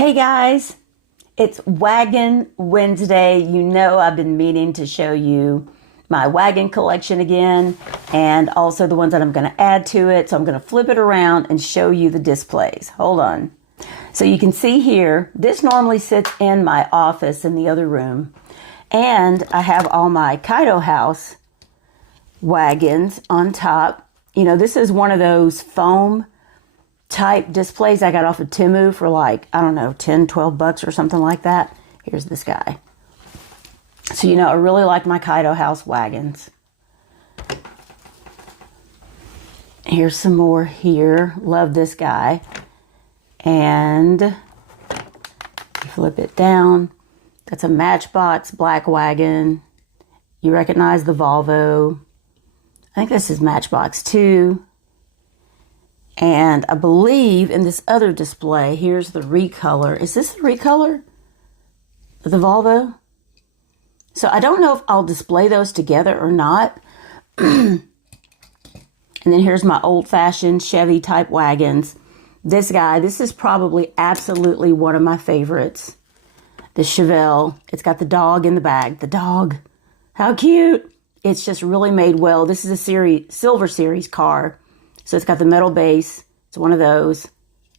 Hey guys, it's Wagon Wednesday. You know I've been meaning to show you my wagon collection again and also the ones that I'm going to add to it. So I'm going to flip it around and show you the displays. Hold on. So you can see here, this normally sits in my office in the other room. And I have all my Kaido House wagons on top. You know, this is one of those foam type displays I got off of Temu for like, I don't know, 10, 12 bucks or something like that. Here's this guy. So, you know, I really like my Kaido House wagons. Here's some more here. Love this guy. And flip it down. That's a Matchbox black wagon. You recognize the Volvo. I think this is Matchbox too. And I believe in this other display, here's the recolor. Is this the recolor of the Volvo? So I don't know if I'll display those together or not. And then here's my old-fashioned Chevy type wagons. This guy, this is probably absolutely one of my favorites. The Chevelle. It's got the dog in the back. The dog. How cute. It's just really made well. This is a Silver Series car. So it's got the metal base. It's one of those.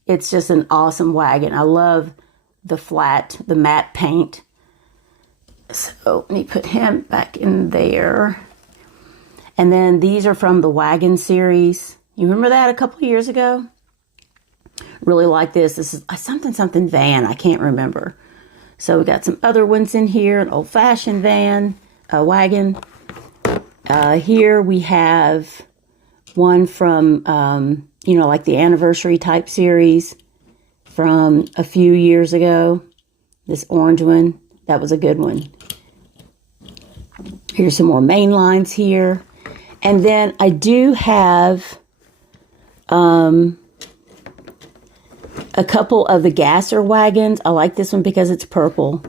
It's just an awesome wagon. I love the matte paint. So let me put him back in there. And then these are from the Wagon series. You remember that a couple of years ago? Really like this. This is a something van. I can't remember. So we got some other ones in here. An old-fashioned wagon. Here we have one from, you know, like the anniversary type series from a few years ago. This orange one, that was a good one. Here's some more main lines here. And then I do have a couple of the gasser wagons. I like this one because it's purple.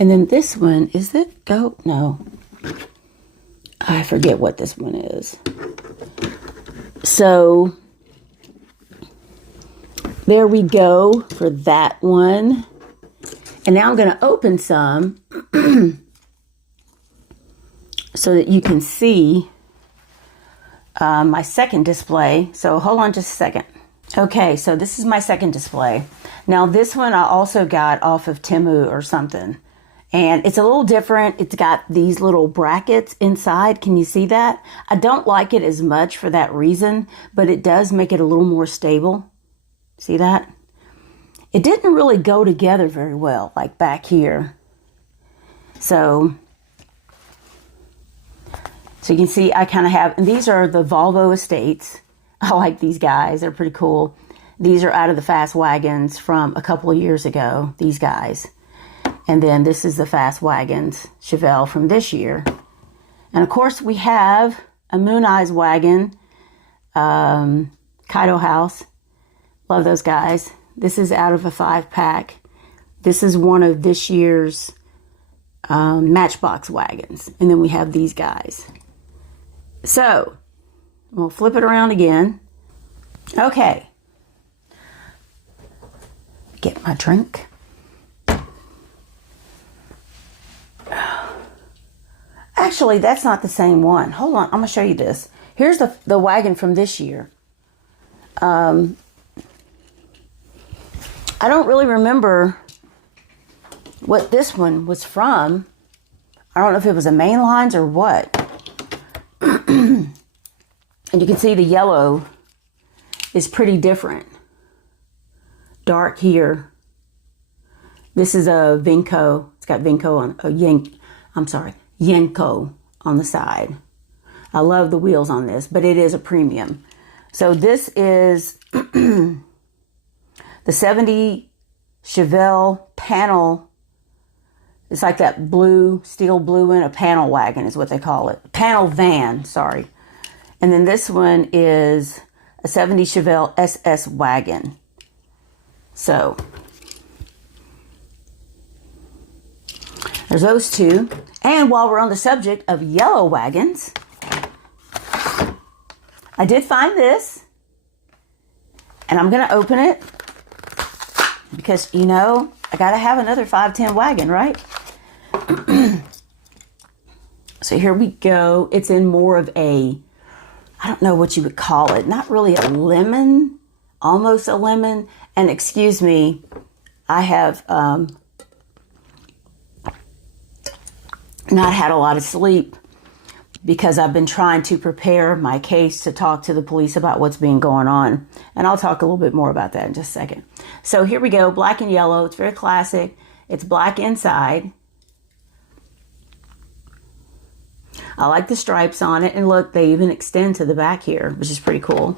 And then this one, is it goat? No. I forget what this one is. So there we go for that one. And now I'm going to open some so that you can see my second display. So hold on just a second. Okay, so this is my second display. Now this one I also got off of Temu or something. And it's a little different. It's got these little brackets inside. Can you see that? I don't like it as much for that reason, but it does make it a little more stable. See that? It didn't really go together very well, like back here. So you can see I kind of have, and these are the Volvo Estates. I like these guys. They're pretty cool. These are out of the Fast Wagons from a couple of years ago, these guys. And then this is the Fast Wagons Chevelle from this year. And of course we have a Moon Eyes wagon, Kaido House. Love those guys. This is out of a 5-pack. This is one of this year's Matchbox wagons. And then we have these guys. So we'll flip it around again. Okay. Get my drink. Actually, that's not the same one. Hold on, I'm going to show you this. Here's the wagon from this year. I don't really remember what this one was from. I don't know if it was a mainlines or what. And you can see the yellow is pretty different. Dark here. This is a Vinco. It's got Vinco on Yenko on the side. I love the wheels on this, but it is a premium. So this is the 70 Chevelle panel. It's like that blue, steel blue in a panel wagon is what they call it. Panel van, sorry. And then this one is a 70 Chevelle SS wagon. So there's those two. And while we're on the subject of yellow wagons, I did find this. And I'm going to open it. because, you know, I got to have another 510 wagon, right? So here we go. It's in more of a, I don't know what you would call it. Not really a lemon, almost a lemon. And excuse me, I have not had a lot of sleep because I've been trying to prepare my case to talk to the police about what's being going on. And I'll talk a little bit more about that in just a second. So here we go, black and yellow. It's very classic. It's black inside. I like the stripes on it. And look, they even extend to the back here, which is pretty cool.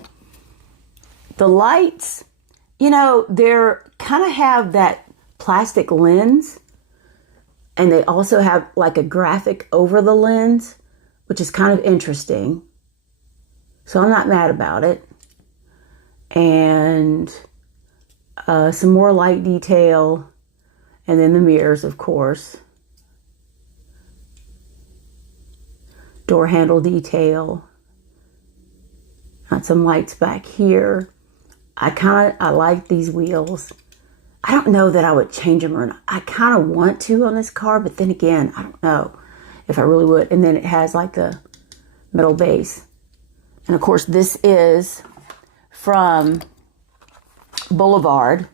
The lights, you know, they're kind of have that plastic lens. And they also have like a graphic over the lens, which is kind of interesting. So I'm not mad about it. And some more light detail. And then the mirrors, of course. Door handle detail. Got some lights back here. I like these wheels. I don't know that I would change them or not. I kind of want to on this car, but then again, I don't know if I really would. And then it has like the metal base. And of course, this is from Boulevard.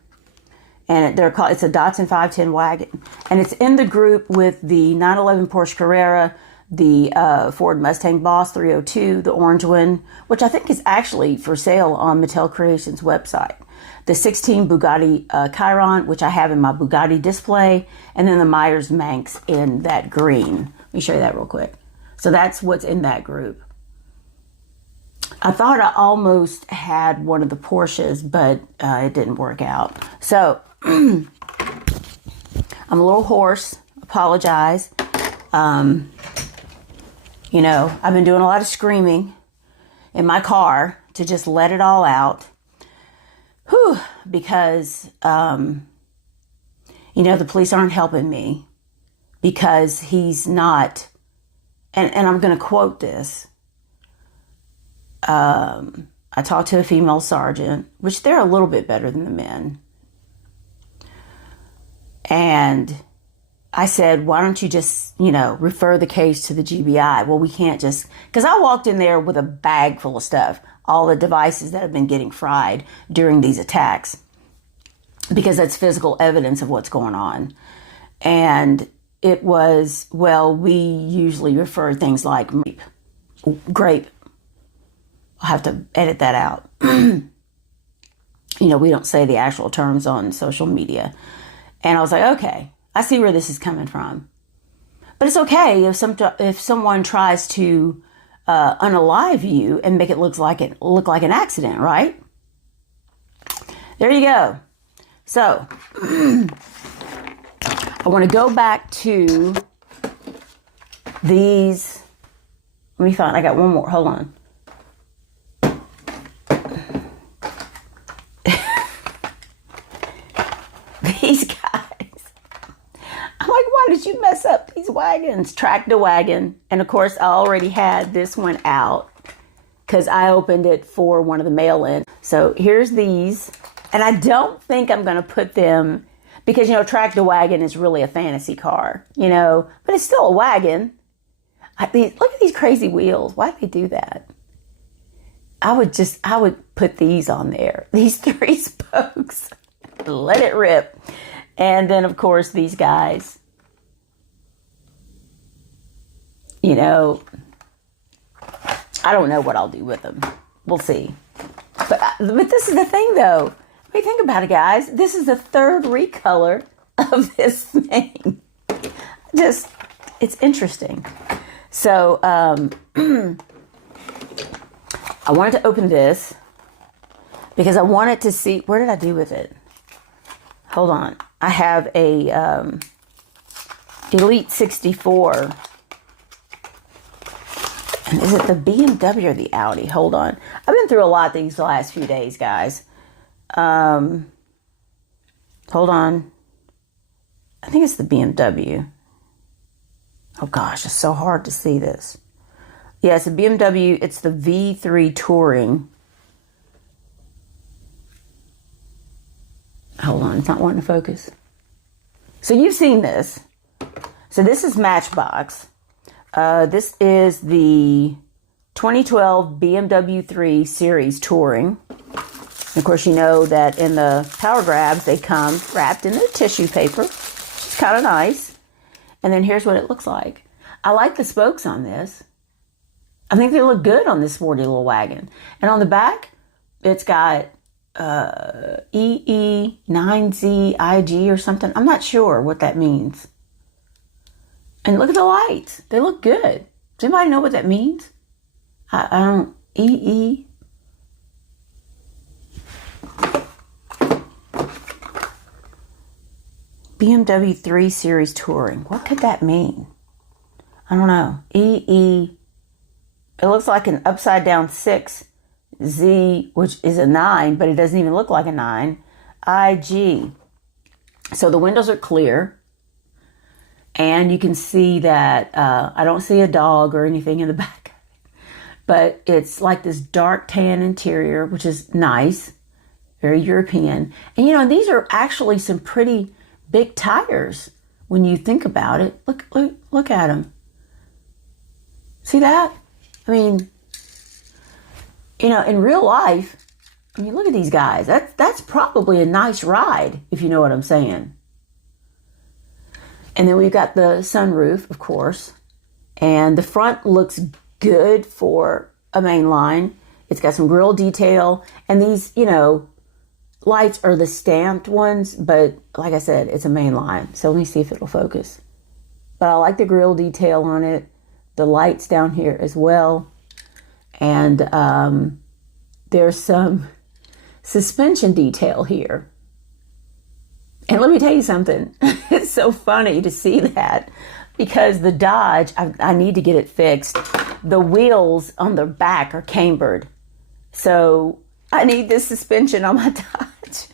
And it's a Datsun 510 wagon. And it's in the group with the 911 Porsche Carrera, the Ford Mustang Boss 302, the orange one, which I think is actually for sale on Mattel Creations website. The 16 Bugatti Chiron, which I have in my Bugatti display, and then the Myers Manx in that green. Let me show you that real quick. So that's what's in that group. I thought I almost had one of the Porsches, but it didn't work out. So I'm a little hoarse. Apologize. You know, I've been doing a lot of screaming in my car to just let it all out. Whew, because, you know, the police aren't helping me because he's not, and I'm going to quote this. I talked to a female sergeant, which they're a little bit better than the men. And I said, why don't you just, you know, refer the case to the GBI? Well, we can't just, because I walked in there with a bag full of stuff, all the devices that have been getting fried during these attacks, because that's physical evidence of what's going on. And it was, well, we usually refer things like grape. I'll have to edit that out. You know, we don't say the actual terms on social media. And I was like, okay, I see where this is coming from. But it's okay if someone tries to unalive you and make it look like an accident, right? There you go. So I want to go back to these. Let me find. I got one more. Hold on. These guys. I'm like, why did you mess up these wagons? Track the wagon. And of course, I already had this one out because I opened it for one of the mail-in. So here's these. And I don't think I'm going to put them because, you know, Track the Wagon is really a fantasy car, you know, but it's still a wagon. Look at these crazy wheels. Why did they do that? I would put these on there. These 3 spokes. Let it rip. And then, of course, these guys, you know, I don't know what I'll do with them. We'll see. But this is the thing, though. What do you think about it, guys? This is the 3rd recolor of this thing. It's interesting. So, I wanted to open this because I wanted to see, where did I do with it? Hold on. I have a Elite 64. And is it the BMW or the Audi? Hold on. I've been through a lot these last few days, guys. Hold on. I think it's the BMW. Oh gosh, it's so hard to see this. Yeah, it's a BMW. It's the V3 Touring. Hold on, it's not wanting to focus. So you've seen this. So this is Matchbox. This is the 2012 BMW 3 Series Touring. And of course, you know that in the Power Grabs, they come wrapped in the tissue paper, which is kind of nice. And then here's what it looks like. I like the spokes on this. I think they look good on this sporty little wagon. And on the back, it's got EE9ZIG or something. I'm not sure what that means. And look at the lights. They look good. Does anybody know what that means? I don't. EE. BMW 3 Series Touring. What could that mean? I don't know. EE. It looks like an upside down 6. Z, which is a 9, but it doesn't even look like a 9. IG. So the windows are clear. And you can see that I don't see a dog or anything in the back. But it's like this dark tan interior, which is nice. Very European. And you know, these are actually some pretty big tires when you think about it. Look at them. See that? I mean, you know, in real life, I mean, look at these guys. That's probably a nice ride, if you know what I'm saying. And then we've got the sunroof, of course. And the front looks good for a mainline. It's got some grille detail. And these, you know, lights are the stamped ones. But like I said, it's a mainline. So let me see if it'll focus. But I like the grille detail on it. The lights down here as well. And there's some suspension detail here. And let me tell you something. It's so funny to see that because the Dodge, I need to get it fixed. The wheels on the back are cambered. So I need this suspension on my Dodge.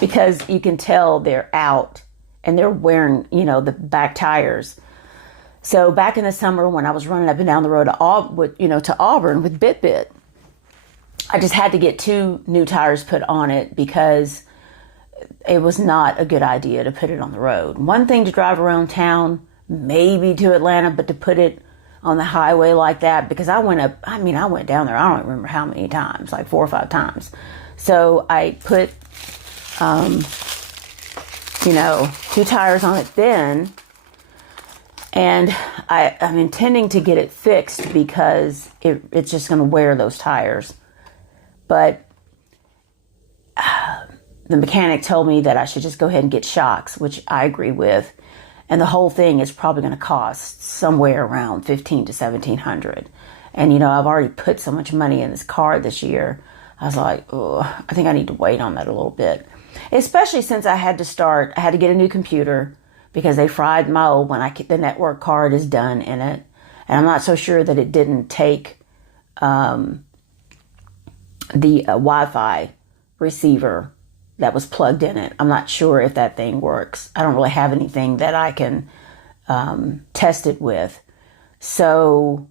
Because you can tell they're out and they're wearing, you know, the back tires. So back in the summer when I was running up and down the road to Auburn with BitBit, I just had to get 2 new tires put on it because it was not a good idea to put it on the road. One thing to drive around town, maybe to Atlanta, but to put it on the highway like that, because I went down there, I don't remember how many times, like 4 or 5 times. So I put, 2 tires on it then. And I'm intending to get it fixed because it's just going to wear those tires. But the mechanic told me that I should just go ahead and get shocks, which I agree with. And the whole thing is probably going to cost somewhere around $1,500 to $1,700. And, you know, I've already put so much money in this car this year. I was like, oh, I think I need to wait on that a little bit. Especially since I had to get a new computer because they fried my old one. The network card is done in it. And I'm not so sure that it didn't take the Wi-Fi receiver that was plugged in it. I'm not sure if that thing works. I don't really have anything that I can test it with. So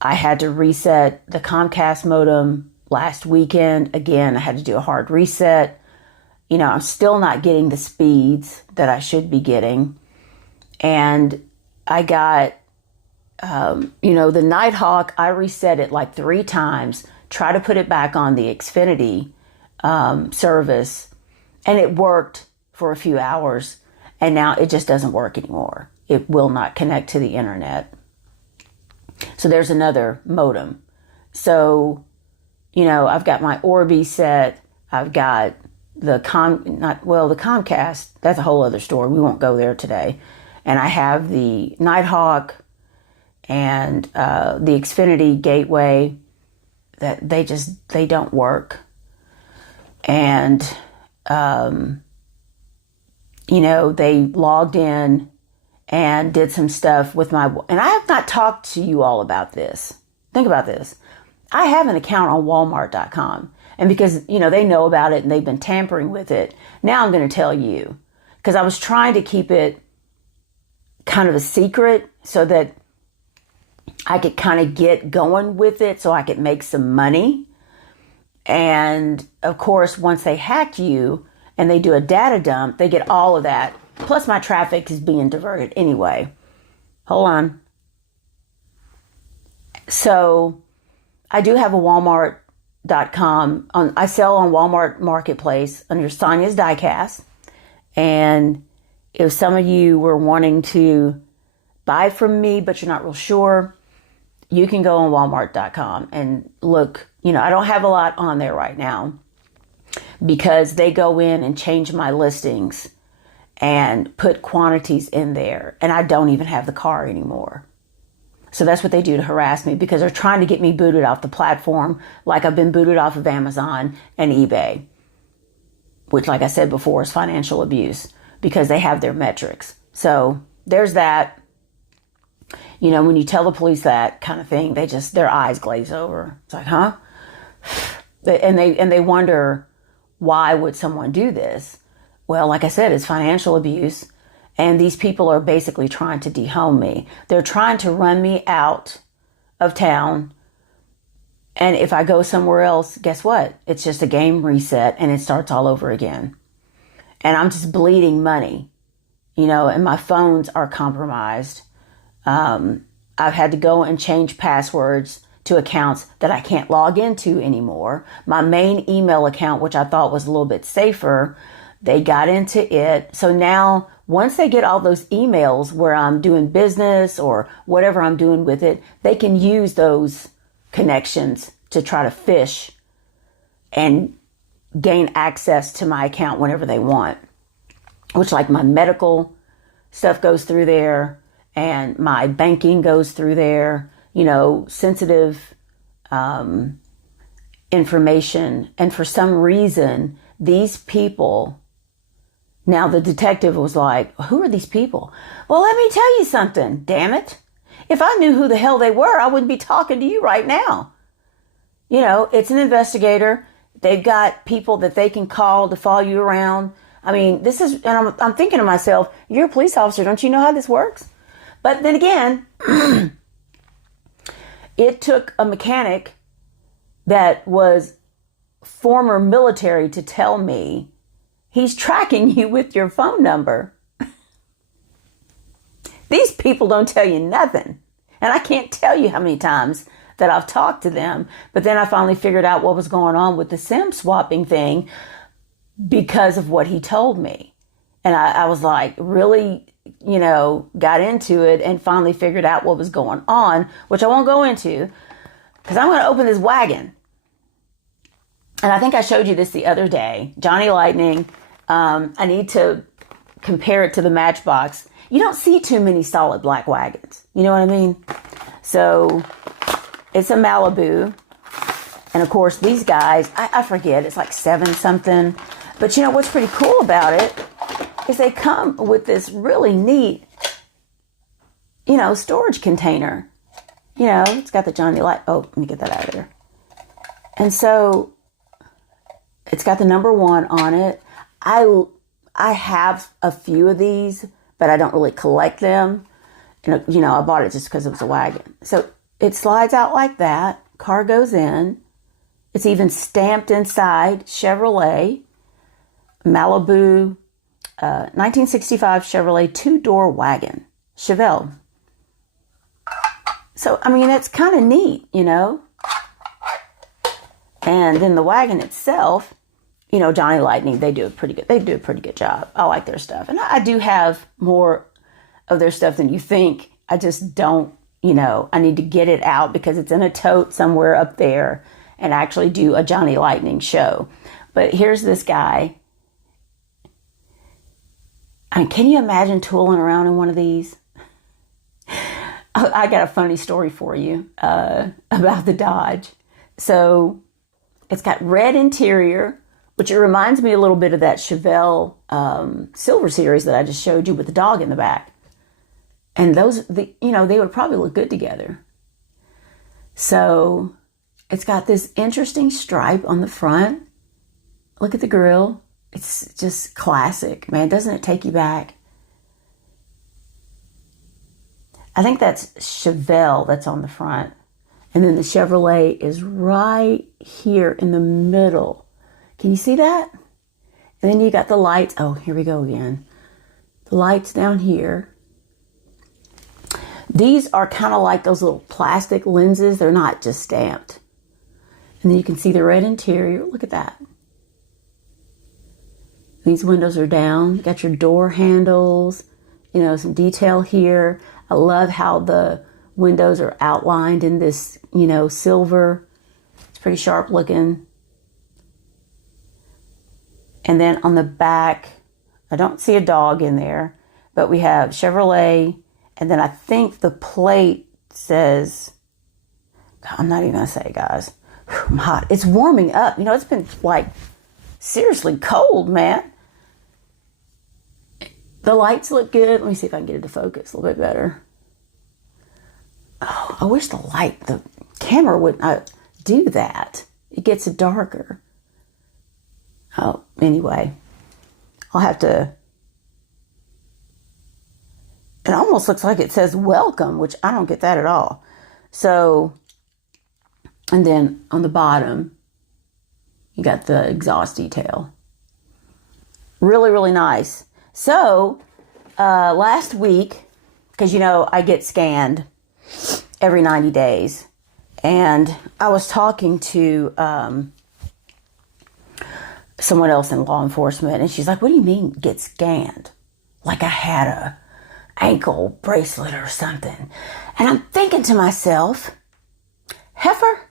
I had to reset the Comcast modem last weekend. Again, I had to do a hard reset. You know, I'm still not getting the speeds that I should be getting. And I got, the Nighthawk, I reset it like 3 times, try to put it back on the Xfinity service, and it worked for a few hours, and now it just doesn't work anymore. It will not connect to the internet. So there's another modem. So, I've got my Orbi set. I've got the Comcast. That's a whole other story. We won't go there today. And I have the Nighthawk and the Xfinity gateway that they don't work. And, they logged in and did some stuff with and I have not talked to you all about this. Think about this. I have an account on Walmart.com. And because, they know about it and they've been tampering with it, now I'm going to tell you. Because I was trying to keep it kind of a secret so that I could kind of get going with it so I could make some money. And of course, once they hack you and they do a data dump, they get all of that. Plus my traffic is being diverted anyway. Hold on. So I do have a Walmart.com. I sell on Walmart Marketplace under Sonia's Diecast. And if some of you were wanting to buy from me, but you're not real sure, you can go on Walmart.com and look. I don't have a lot on there right now because they go in and change my listings and put quantities in there. And I don't even have the car anymore. So that's what they do to harass me because they're trying to get me booted off the platform like I've been booted off of Amazon and eBay, which, like I said before, is financial abuse because they have their metrics. So there's that. When you tell the police that kind of thing, their eyes glaze over. It's like, huh? And they wonder, why would someone do this? Well, like I said, it's financial abuse. And these people are basically trying to dehome me. They're trying to run me out of town. And if I go somewhere else, guess what? It's just a game reset and it starts all over again. And I'm just bleeding money, and my phones are compromised. I've had to go and change passwords to accounts that I can't log into anymore. My main email account, which I thought was a little bit safer, they got into it. So now, once they get all those emails where I'm doing business or whatever I'm doing with it, they can use those connections to try to fish and gain access to my account whenever they want, which, like, my medical stuff goes through there and my banking goes through there, sensitive information. And for some reason, these people, now the detective was like, who are these people? Well, let me tell you something, damn it. If I knew who the hell they were, I wouldn't be talking to you right now. It's an investigator. They've got people that they can call to follow you around. I mean, and I'm thinking to myself, you're a police officer. Don't you know how this works? But then again, it took a mechanic that was former military to tell me he's tracking you with your phone number. These people don't tell you nothing. And I can't tell you how many times that I've talked to them. But then I finally figured out what was going on with the SIM swapping thing because of what he told me. And I was like, really, got into it and finally figured out what was going on, which I won't go into because I'm going to open this wagon. And I think I showed you this the other day. Johnny Lightning. I need to compare it to the Matchbox. You don't see too many solid black wagons. You know what I mean? So it's a Malibu. And of course, these guys, I forget, it's like 7 something. But what's pretty cool about it is they come with this really neat, storage container. It's got the Johnny Light. Oh, let me get that out of there. And so it's got the number 1 on it. I have a few of these, but I don't really collect them. I bought it just because it was a wagon. So it slides out like that. Car goes in. It's even stamped inside Chevrolet, Malibu, 1965 Chevrolet 2-door wagon, Chevelle. So, I mean, it's kind of neat, And then the wagon itself, Johnny Lightning, they do a pretty good job. I like their stuff. And I do have more of their stuff than you think. I just don't, I need to get it out because it's in a tote somewhere up there and actually do a Johnny Lightning show. But here's this guy. I mean, can you imagine tooling around in one of these? I got a funny story for you about the Dodge. So it's got red interior, which it reminds me a little bit of that Chevelle Silver Series that I just showed you with the dog in the back. And those, they would probably look good together. So it's got this interesting stripe on the front. Look at the grill. It's just classic, man. Doesn't it take you back? I think that's Chevelle that's on the front. And then the Chevrolet is right here in the middle. Can you see that? And then you got the lights. Oh, here we go again. The lights down here. These are kind of like those little plastic lenses. They're not just stamped. And then you can see the red interior. Look at that. These windows are down. Got your door handles. You know, some detail here. I love how the windows are outlined in this, you know, silver. It's pretty sharp looking. And then on the back, I don't see a dog in there, but we have Chevrolet. And then I think the plate says, I'm not even going to say, guys. I'm hot. It's warming up. You know, it's been like seriously cold, man. The lights look good. Let me see if I can get it to focus a little bit better. Oh, I wish the camera would not do that. It gets darker. Oh, anyway, I'll have to. It almost looks like it says welcome, which I don't get that at all. So, and then on the bottom, you got the exhaust detail. Really, really nice. So, last week, because you know, I get scanned every 90 days. And I was talking to someone else in law enforcement, and she's like, what do you mean get scanned? Like I had a ankle bracelet or something. And I'm thinking to myself, heifer,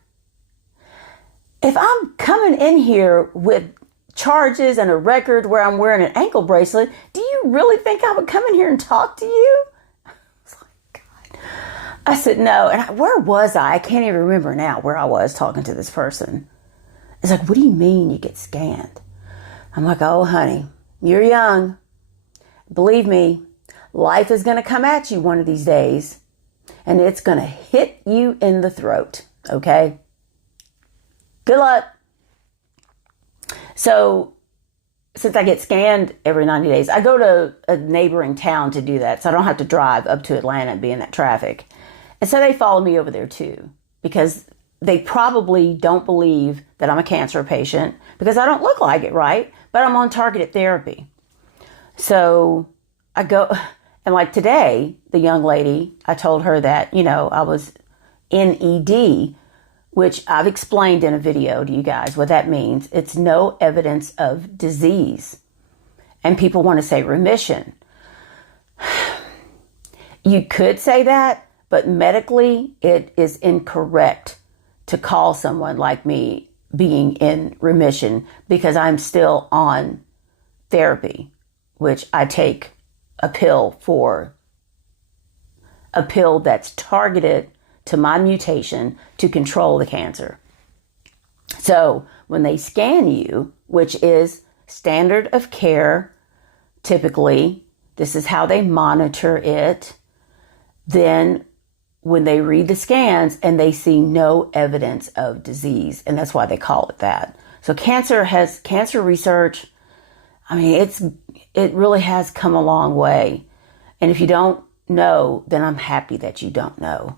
if I'm coming in here with charges and a record where I'm wearing an ankle bracelet, do you really think I would come in here and talk to you? I was like, God. I said, no. And where was I? I can't even remember now where I was talking to this person. It's like, what do you mean you get scanned? I'm like, oh, honey, you're young. Believe me, life is going to come at you one of these days, and it's going to hit you in the throat, okay? Good luck. So, since I get scanned every 90 days, I go to a neighboring town to do that, so I don't have to drive up to Atlanta and be in that traffic. And so they follow me over there too, because they probably don't believe that I'm a cancer patient because I don't look like it, right? But I'm on targeted therapy. So I go, and like today, the young lady, I told her that, you know, I was in ED, which I've explained in a video to you guys what that means. It's no evidence of disease. And people want to say remission. You could say that, but medically it is incorrect to call someone like me being in remission because I'm still on therapy, which I take a pill that's targeted to my mutation to control the cancer. So when they scan you, which is standard of care, typically, this is how they monitor it, then when they read the scans and they see no evidence of disease, and that's why they call it that. So cancer research, I mean, it really has come a long way. And if you don't know, then I'm happy that you don't know.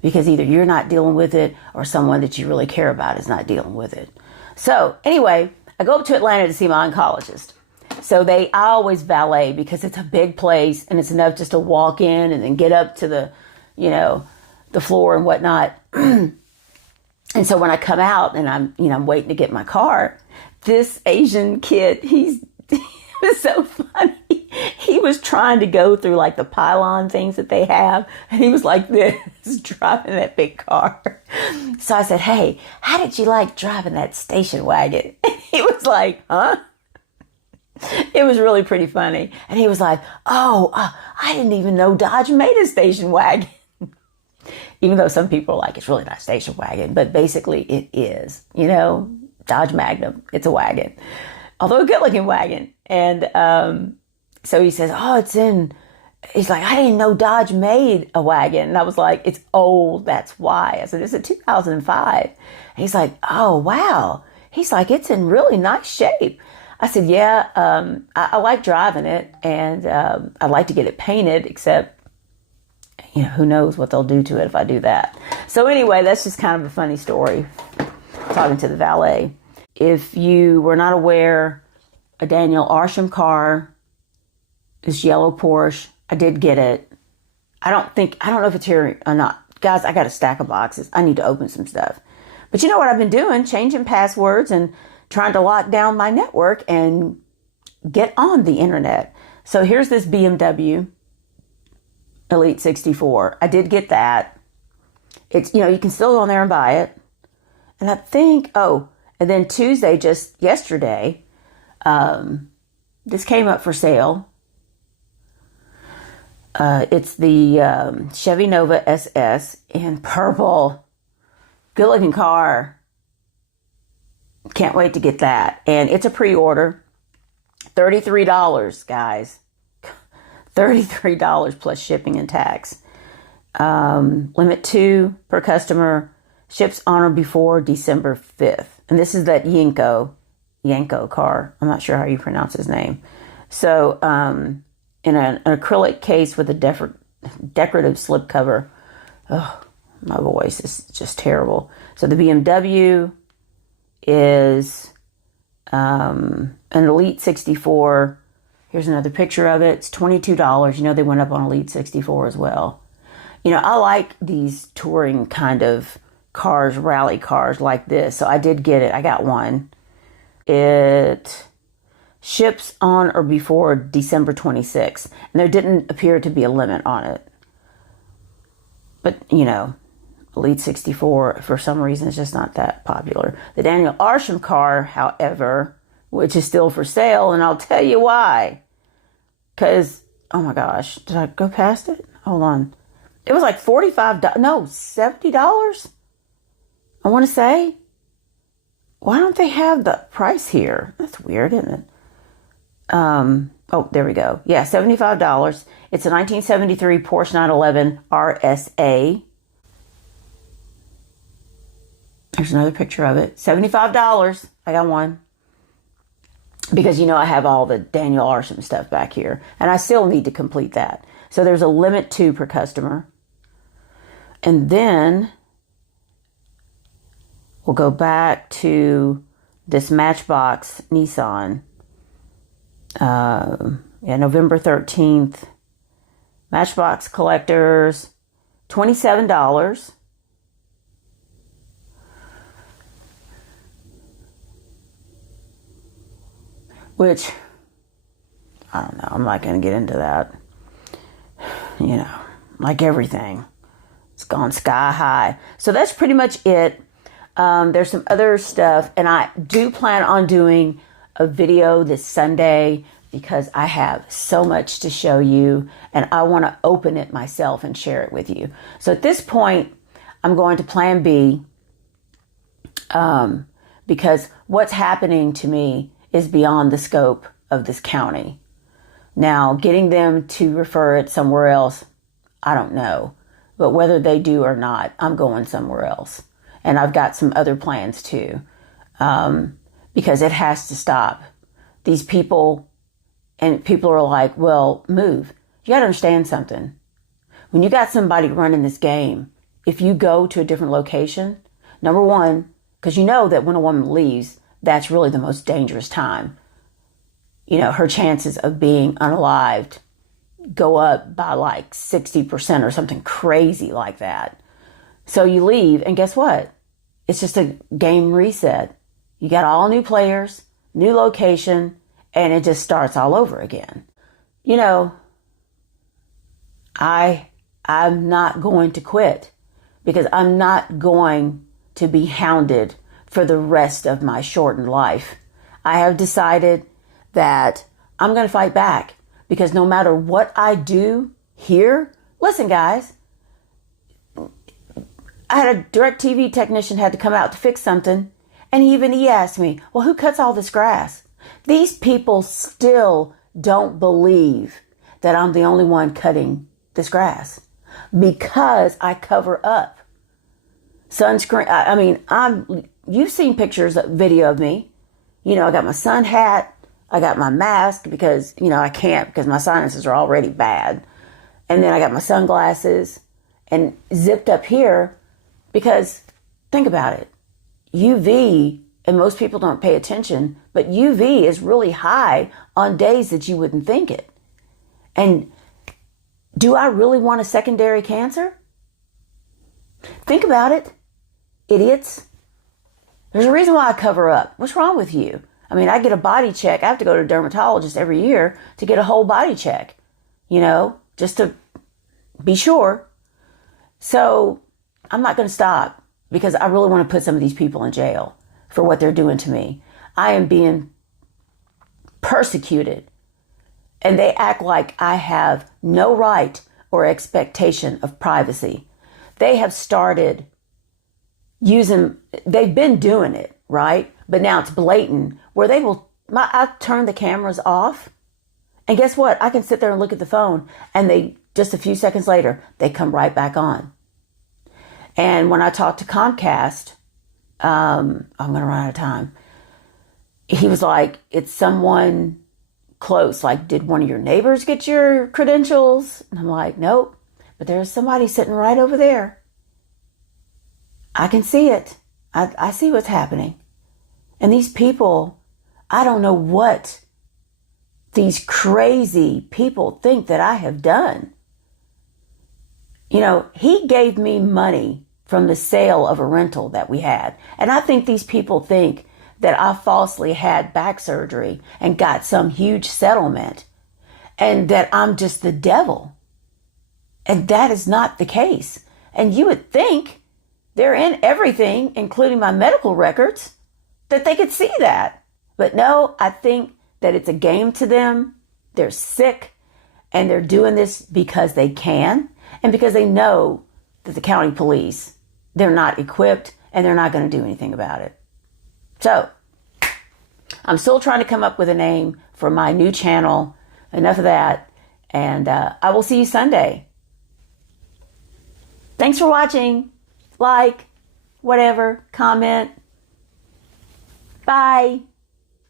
Because either you're not dealing with it or someone that you really care about is not dealing with it. So anyway, I go up to Atlanta to see my oncologist. So I always valet because it's a big place and it's enough just to walk in and then get up to the, you know, the floor and whatnot. And so when I come out and I'm waiting to get my car, this Asian kid, he was so funny. He was trying to go through like the pylon things that they have. And he was like this, driving that big car. So I said, hey, how did you like driving that station wagon? He was like, huh? It was really pretty funny. And he was like, I didn't even know Dodge made a station wagon. Even though some people are like, it's really not a station wagon. But basically it is, you know, Dodge Magnum. It's a wagon. Although a good looking wagon. And so he says, he's like, I didn't know Dodge made a wagon. And I was like, it's old. That's why. I said, it's a 2005. And he's like, oh, wow. He's like, it's in really nice shape. I said, yeah, I like driving it and I'd like to get it painted, except, who knows what they'll do to it if I do that. So anyway, that's just kind of a funny story, talking to the valet. If you were not aware, a Daniel Arsham car, this yellow Porsche, I did get it. I don't know if it's here or not. Guys, I got a stack of boxes. I need to open some stuff. But you know what I've been doing? Changing passwords and trying to lock down my network and get on the internet. So here's this BMW Elite 64. I did get that. It's, you can still go on there and buy it. And I think, and then Tuesday, just yesterday, this came up for sale. It's the Chevy Nova SS in purple. Good looking car. Can't wait to get that. And it's a pre-order. $33, guys. $33 plus shipping and tax. Limit 2 per customer. Ships on or before December 5th. And this is that Yanko car. I'm not sure how you pronounce his name. So, in an acrylic case with a decorative slipcover. Oh, my voice is just terrible. So the BMW is an Elite 64. Here's another picture of it. It's $22. They went up on Elite 64 as well. I like these touring kind of cars, rally cars like this. So I did get it. I got one. It ships on or before December 26th. And there didn't appear to be a limit on it. But, Elite 64, for some reason, is just not that popular. The Daniel Arsham car, however, which is still for sale, and I'll tell you why. Because, oh my gosh, did I go past it? Hold on. It was like $70. I want to say. Why don't they have the price here? That's weird, isn't it? There we go. Yeah, $75. It's a 1973 Porsche 911 RSA. There's another picture of it. $75. I got one. Because, I have all the Daniel Arsham stuff back here. And I still need to complete that. So there's a limit 2 per customer. And then we'll go back to this Matchbox Nissan. November 13th. Matchbox collectors, $27. Which, I don't know, I'm not going to get into that. Like everything. It's gone sky high. So that's pretty much it. There's some other stuff, and I do plan on doing a video this Sunday because I have so much to show you, and I want to open it myself and share it with you. So at this point, I'm going to plan B, because what's happening to me is beyond the scope of this county. Now, getting them to refer it somewhere else, I don't know. But whether they do or not, I'm going somewhere else. And I've got some other plans too. Because it has to stop. These people, and people are like, well, move. You got to understand something. When you got somebody running this game, if you go to a different location, number one, because you know that when a woman leaves, that's really the most dangerous time. Her chances of being unalived go up by like 60% or something crazy like that. So you leave, and guess what? It's just a game reset. You got all new players, new location, and it just starts all over again. I'm not going to quit because I'm not going to be hounded for the rest of my shortened life. I have decided that I'm going to fight back because no matter what I do here, listen guys, I had a DirecTV technician had to come out to fix something, and he asked me, well, who cuts all this grass? These people still don't believe that I'm the only one cutting this grass because I cover up. Sunscreen, you've seen pictures, video of me. I got my sun hat, I got my mask because, I can't because my sinuses are already bad. And then I got my sunglasses and zipped up here because think about it. UV, and most people don't pay attention, but UV is really high on days that you wouldn't think it. And do I really want a secondary cancer? Think about it, idiots. There's a reason why I cover up. What's wrong with you? I mean, I get a body check. I have to go to a dermatologist every year to get a whole body check, just to be sure. So I'm not going to stop because I really want to put some of these people in jail for what they're doing to me. I am being persecuted, and they act like I have no right or expectation of privacy. They have started they've been doing it, right? But now it's blatant where I turn the cameras off, and guess what? I can sit there and look at the phone, and just a few seconds later, they come right back on. And when I talked to Comcast, I'm going to run out of time. He was like, it's someone close. Like, did one of your neighbors get your credentials? And I'm like, nope, but there's somebody sitting right over there. I can see it. I see what's happening. And these people, I don't know what these crazy people think that I have done. He gave me money from the sale of a rental that we had. And I think these people think that I falsely had back surgery and got some huge settlement and that I'm just the devil. And that is not the case. And you would think they're in everything, including my medical records, that they could see that. But no, I think that it's a game to them. They're sick, and they're doing this because they can and because they know that the county police, they're not equipped and they're not going to do anything about it. So I'm still trying to come up with a name for my new channel. Enough of that. And I will see you Sunday. Thanks for watching. Like, whatever, comment. Bye.